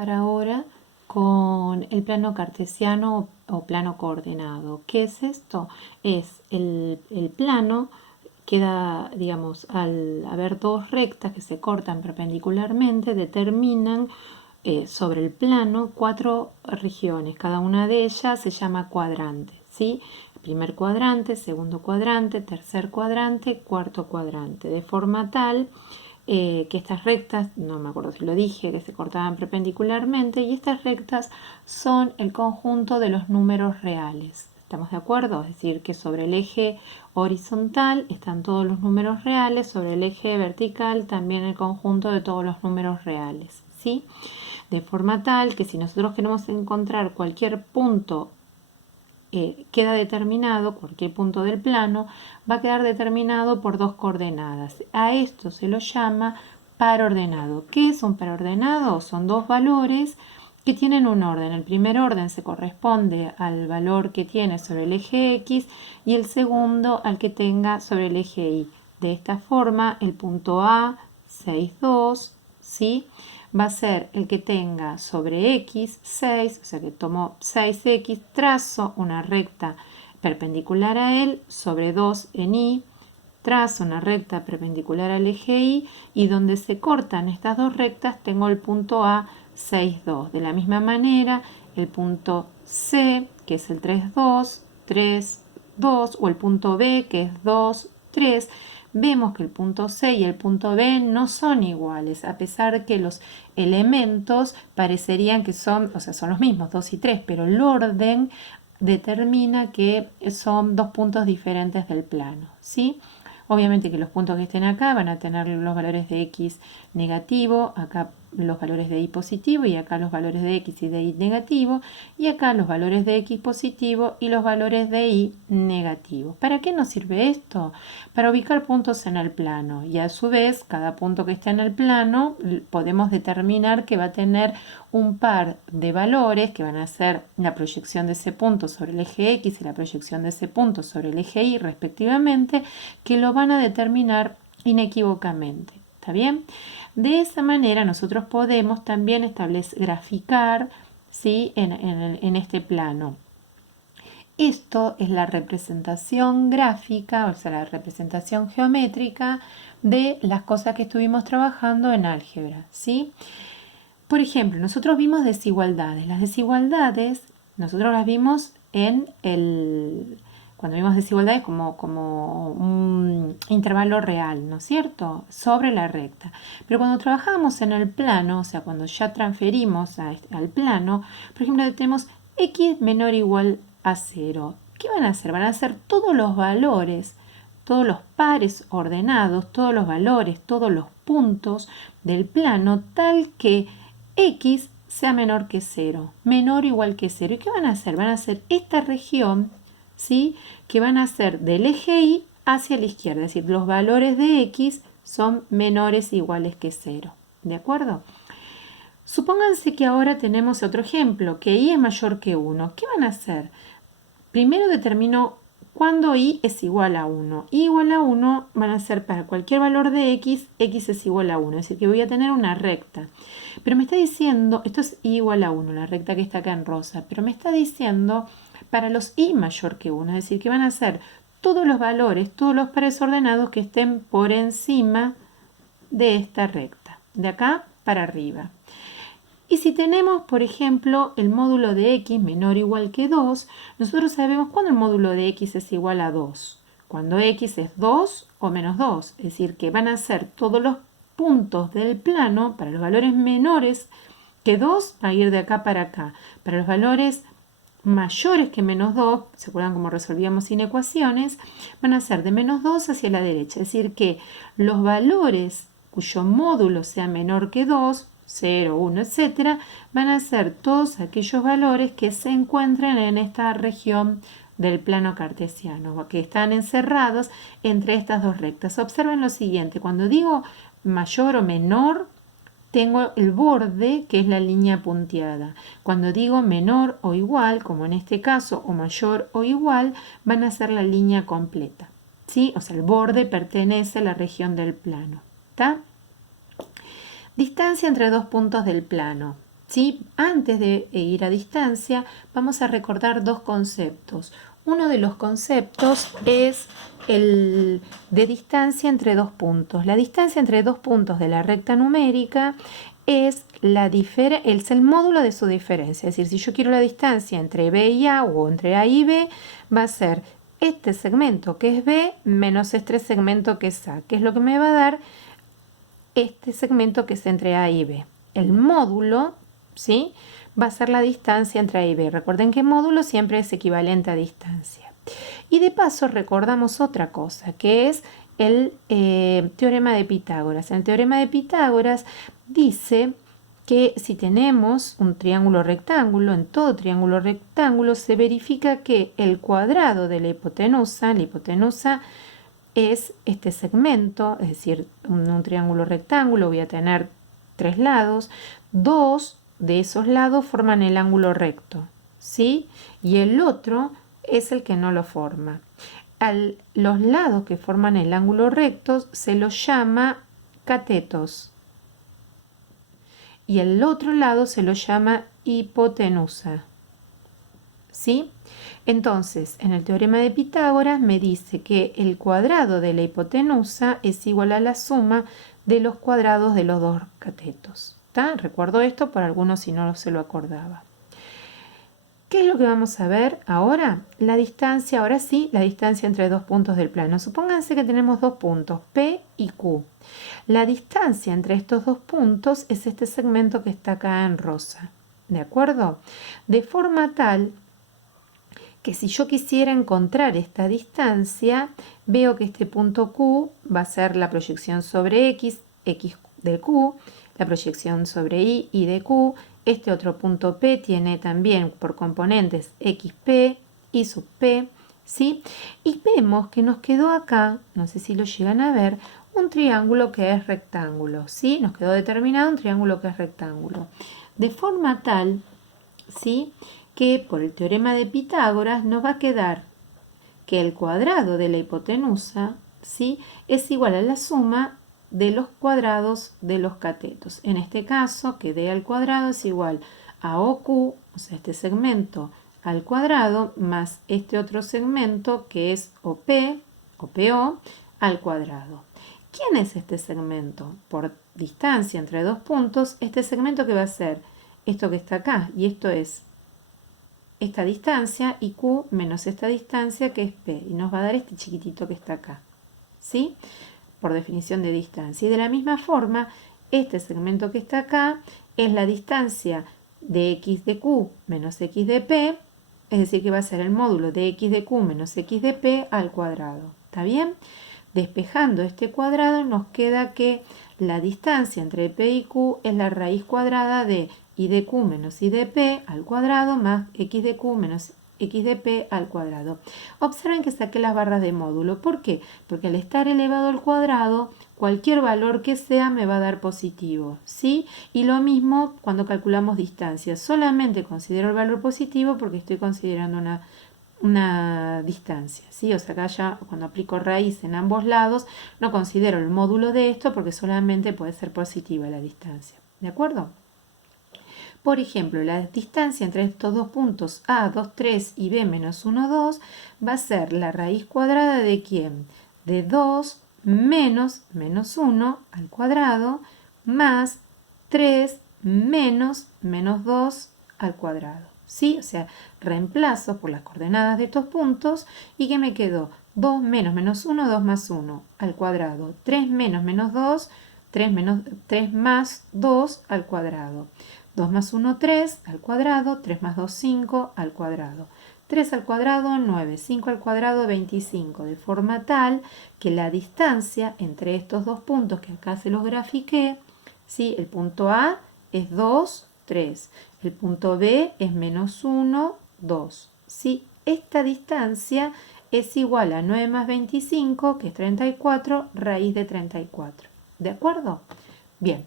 trabajar ahora con el plano cartesiano o plano coordenado. ¿Qué es esto? Es el plano queda, digamos, al haber dos rectas que se cortan perpendicularmente, determinan sobre el plano cuatro regiones. Cada una de ellas se llama cuadrante, ¿sí? Primer cuadrante, segundo cuadrante, tercer cuadrante, cuarto cuadrante, de forma tal que estas rectas, no me acuerdo si lo dije, que se cortaban perpendicularmente, y estas rectas son el conjunto de los números reales. ¿Estamos de acuerdo? Es decir, que sobre el eje horizontal están todos los números reales, sobre el eje vertical también el conjunto de todos los números reales, ¿sí? De forma tal que si nosotros queremos encontrar cualquier punto queda determinado, cualquier punto del plano, va a quedar determinado por dos coordenadas. A esto se lo llama par ordenado. ¿Qué es un par ordenado? Son dos valores que tienen un orden. El primer orden se corresponde al valor que tiene sobre el eje X y el segundo al que tenga sobre el eje Y. De esta forma, el punto A, 6, 2, ¿sí? Va a ser el que tenga sobre X 6, o sea que tomo 6X, trazo una recta perpendicular a él sobre 2 en Y, trazo una recta perpendicular al eje y donde se cortan estas dos rectas tengo el punto A 6, 2. De la misma manera, el punto C, que es el 3, 2, 3, 2, o el punto B, que es 2, 3, vemos que el punto C y el punto B no son iguales, a pesar que los elementos parecerían que son, o sea, son los mismos, 2 y 3, pero el orden determina que son dos puntos diferentes del plano, ¿sí? Obviamente que los puntos que estén acá van a tener los valores de X negativo, acá los valores de Y positivo y acá los valores de X y de Y negativo y acá los valores de X positivo y los valores de Y negativo. ¿Para qué nos sirve esto? Para ubicar puntos en el plano y a su vez cada punto que esté en el plano podemos determinar que va a tener un par de valores que van a ser la proyección de ese punto sobre el eje X y la proyección de ese punto sobre el eje Y respectivamente, que lo van a determinar inequívocamente. ¿Está bien? De esa manera nosotros podemos también graficar, ¿sí? en este plano. Esto es la representación gráfica, o sea, la representación geométrica de las cosas que estuvimos trabajando en álgebra, ¿sí? Por ejemplo, nosotros vimos desigualdades. Las desigualdades, nosotros las vimos cuando vimos desigualdades como un intervalo real, ¿no es cierto? Sobre la recta. Pero cuando trabajamos en el plano, o sea, cuando ya transferimos al plano, por ejemplo, tenemos x menor o igual a 0. ¿Qué van a hacer? Van a hacer todos los valores, todos los pares ordenados, todos los valores, todos los puntos del plano, tal que x sea menor que 0, menor o igual que 0. ¿Y qué van a hacer? Van a hacer esta región, ¿sí? Que van a ser del eje Y hacia la izquierda, es decir, los valores de x son menores o iguales que 0. ¿De acuerdo? Supónganse que ahora tenemos otro ejemplo, que y es mayor que 1. ¿Qué van a hacer? Primero determino cuándo y es igual a 1. Y igual a 1 van a ser para cualquier valor de x, x es igual a 1. Es decir, que voy a tener una recta. Pero me está diciendo, esto es y igual a 1, la recta que está acá en rosa. Pero me está diciendo para los y mayor que 1. Es decir, que van a ser todos los valores, todos los pares ordenados que estén por encima de esta recta. De acá para arriba. Y si tenemos, por ejemplo, el módulo de x menor o igual que 2, nosotros sabemos cuándo el módulo de x es igual a 2. Cuando x es 2 o menos 2. Es decir, que van a ser todos los puntos del plano para los valores menores que 2 va a ir de acá para acá. Para los valores mayores que menos 2, ¿se acuerdan cómo resolvíamos inecuaciones? Van a ser de menos 2 hacia la derecha. Es decir, que los valores cuyo módulo sea menor que 2, 0, 1, etc., van a ser todos aquellos valores que se encuentran en esta región del plano cartesiano, que están encerrados entre estas dos rectas. Observen lo siguiente, cuando digo mayor o menor, tengo el borde, que es la línea punteada. Cuando digo menor o igual, como en este caso, o mayor o igual, van a ser la línea completa, ¿sí? O sea, el borde pertenece a la región del plano, ¿está? Distancia entre dos puntos del plano. ¿sí? Antes de ir a distancia, vamos a recordar dos conceptos. Uno de los conceptos es el de distancia entre dos puntos. La distancia entre dos puntos de la recta numérica es el módulo de su diferencia. Es decir, si yo quiero la distancia entre B y A o entre A y B, va a ser este segmento que es B menos este segmento que es A, que es lo que me va a dar este segmento que es entre A y B. El módulo, ¿sí?, va a ser la distancia entre A y B. Recuerden que módulo siempre es equivalente a distancia. Y de paso recordamos otra cosa, que es el teorema de Pitágoras. El teorema de Pitágoras dice que si tenemos un triángulo rectángulo, en todo triángulo rectángulo se verifica que el cuadrado de la hipotenusa es este segmento, es decir, un triángulo rectángulo voy a tener 3 lados, 2 de esos lados forman el ángulo recto, ¿sí? Y el otro es el que no lo forma. Los lados que forman el ángulo recto se los llama catetos y el otro lado se lo llama hipotenusa, ¿sí? Entonces, en el teorema de Pitágoras me dice que el cuadrado de la hipotenusa es igual a la suma de los cuadrados de los dos catetos. ¿Tá? Recuerdo esto para algunos si no se lo acordaba. ¿Qué es lo que vamos a ver ahora? La distancia, ahora sí, la distancia entre dos puntos del plano. Supónganse que tenemos dos puntos, P y Q. La distancia entre estos dos puntos es este segmento que está acá en rosa. ¿De acuerdo? De forma tal que si yo quisiera encontrar esta distancia, veo que este punto Q va a ser la proyección sobre X de Q, la proyección sobre Y de Q. Este otro punto P tiene también por componentes XP, Y sub P, ¿sí? Y vemos que nos quedó acá, no sé si lo llegan a ver, un triángulo que es rectángulo, ¿sí? Nos quedó determinado un triángulo que es rectángulo. De forma tal, ¿sí?, que por el teorema de Pitágoras nos va a quedar que el cuadrado de la hipotenusa, ¿sí?, es igual a la suma de los cuadrados de los catetos. En este caso, que D al cuadrado es igual a OQ, o sea, este segmento al cuadrado, más este otro segmento que es OP, o PO, al cuadrado. ¿Quién es este segmento? Por distancia entre dos puntos, este segmento que va a ser esto que está acá, y esto es esta distancia, y Q menos esta distancia que es P, y nos va a dar este chiquitito que está acá, ¿sí?, por definición de distancia. Y de la misma forma, este segmento que está acá es la distancia de X de Q menos X de P, es decir, que va a ser el módulo de X de Q menos X de P al cuadrado. ¿Está bien? Despejando este cuadrado nos queda que la distancia entre P y Q es la raíz cuadrada de Y de Q menos Y de P al cuadrado más X de Q menos X de P al cuadrado. Observen que saqué las barras de módulo. ¿Por qué? Porque al estar elevado al cuadrado, cualquier valor que sea me va a dar positivo, ¿sí? Y lo mismo cuando calculamos distancia. Solamente considero el valor positivo porque estoy considerando una distancia, ¿sí? O sea, acá ya cuando aplico raíz en ambos lados, no considero el módulo de esto porque solamente puede ser positiva la distancia. ¿De acuerdo? Por ejemplo, la distancia entre estos dos puntos A, 2, 3 y B menos 1, 2 va a ser la raíz cuadrada de ¿quién? De 2 menos 1 al cuadrado más 3 menos 2 al cuadrado. ¿Sí? O sea, reemplazo por las coordenadas de estos puntos y que me quedó 2 menos 1, 2 más 1 al cuadrado, 3 menos 2, 3 más 2 al cuadrado. 2 más 1, 3 al cuadrado, 3 más 2, 5 al cuadrado. 3 al cuadrado, 9, 5 al cuadrado, 25, de forma tal que la distancia entre estos dos puntos que acá se los grafiqué, ¿sí? El punto A es 2, 3, el punto B es menos 1, 2. ¿Sí? Esta distancia es igual a 9 más 25, que es 34, raíz de 34. ¿De acuerdo? Bien.